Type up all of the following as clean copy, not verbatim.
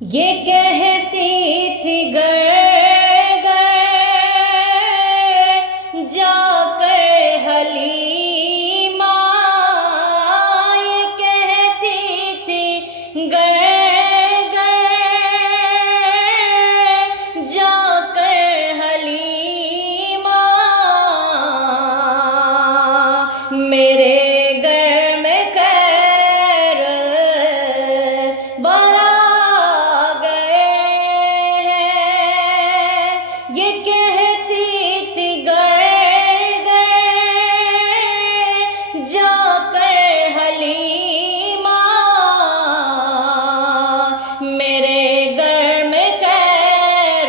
ये कहती थी गर जाकर हलीमा, ये कहती थी गर जाकर हलीमा, मेरे घर में खैर बरा गए हैं। ये कहती थी गर जाकर हलीमा, मेरे घर में खैर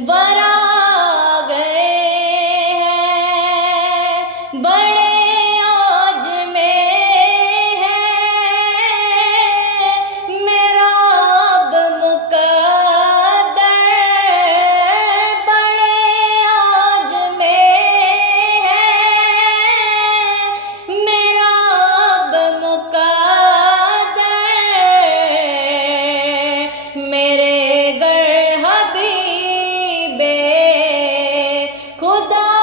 बरा गए हैं। बड़े आज में है मेरा अब मुकद्दर, बड़े आज में है मेरा अब मुकद्दर, मेरे घर हबीबे खुदा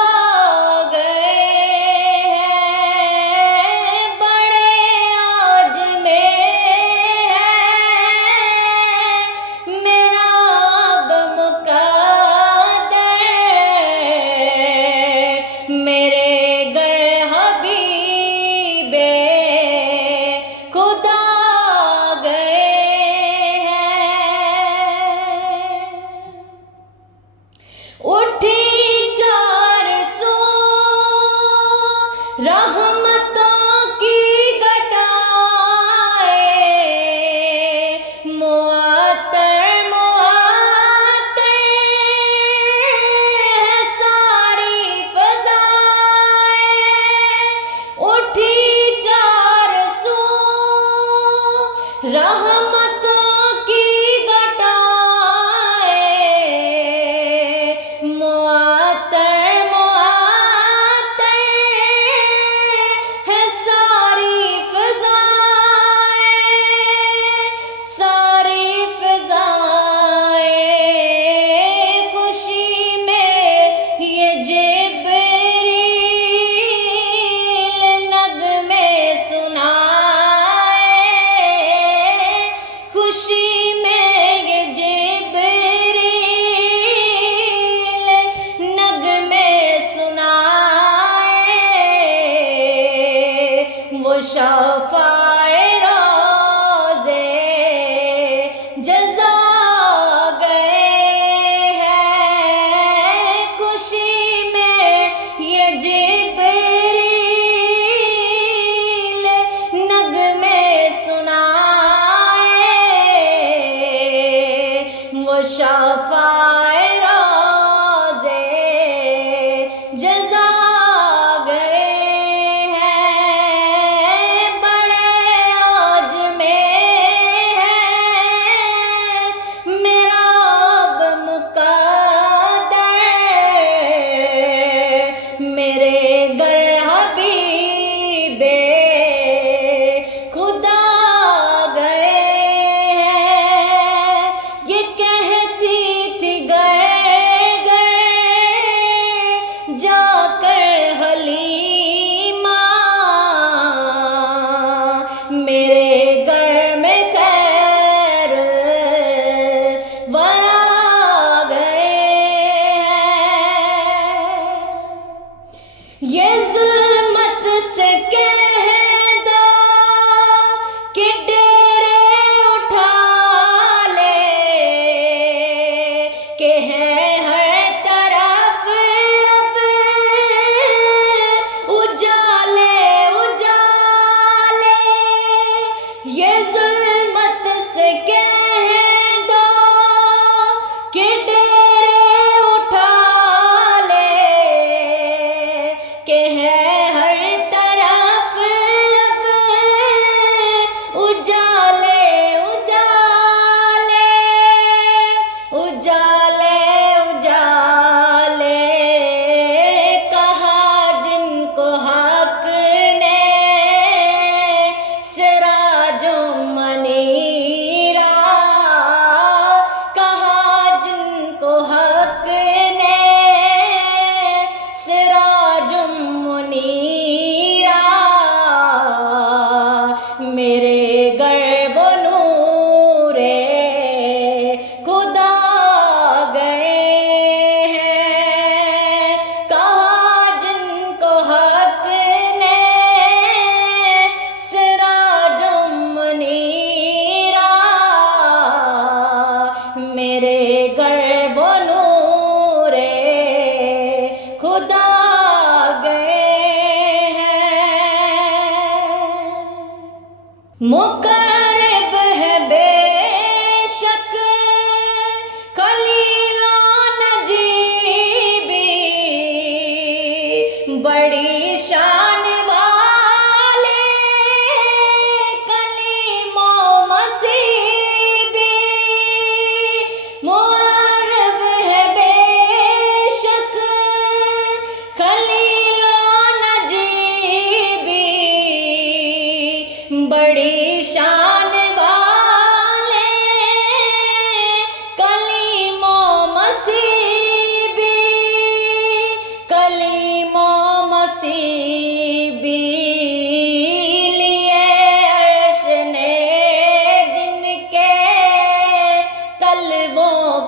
रहमतों की घटाए, मुअत्तर मुअत्तर है सारी फ़ज़ाएं, उठी चार सू रहमतों की घटाए, मुअत्तर शफ़ाए रोज़े जज़ा गए हैं। खुशी में ये जिब्रील नग़मे सुनाए, वो शफ़ाए रोज़े जज़ा थी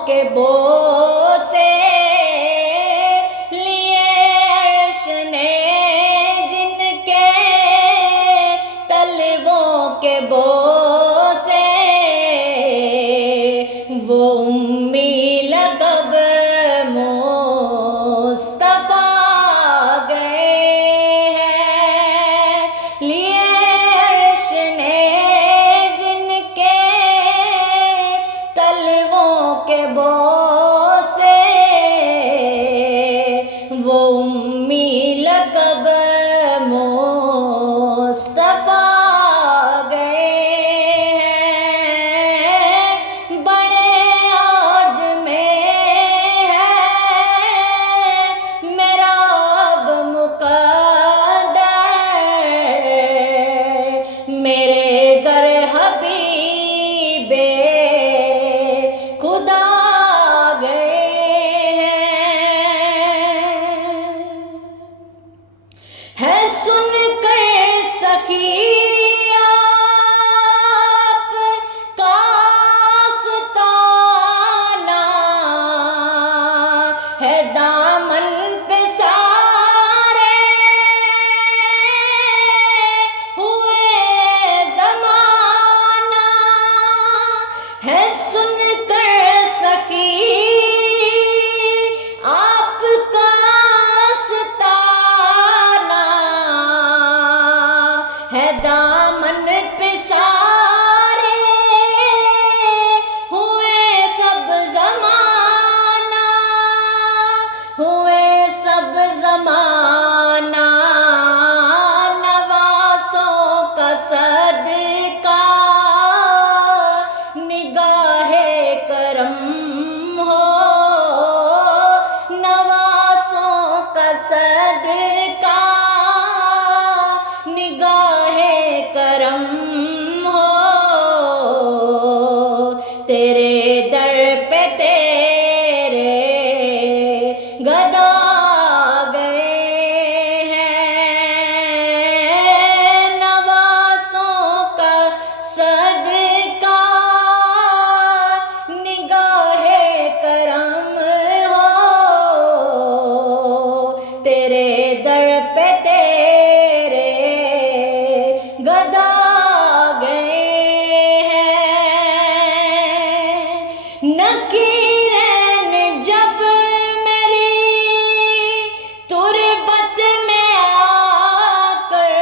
के बोसे लिए अर्श ने जिनके तलवों के बोसे वो उम्मी लक़ब मुस्तफ़ा गए हैं। लिए अर्श ने जिनके तलवों के बोसे वो उम्मी लक़ब मुस्तफ़ा मेरे घर हबीबे खुदा गए है सुन कर सखी आप का सताना है दामन पे सारे है सुन कर सकी आपका सताना है दामन पे सारे हुए सब ज़माना हुए सब ज़माना नवासों का सदका निगाहे करम हो नवासों का सदका निगाहे करम हो तेरे दर पे तेरे गदा गए हैं नवासों का सदका तेरे दर पे तेरे गदा गए हैं। नकीरन जब मेरी तुरबत में आकर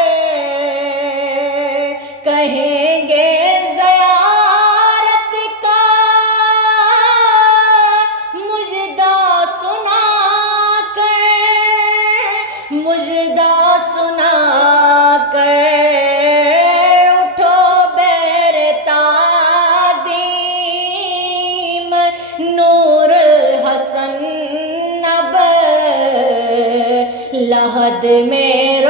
कहेंगे ज़ियारत का मुजदा सुना कर उठो बेर ताज़ीम नूर हसन अब लहद में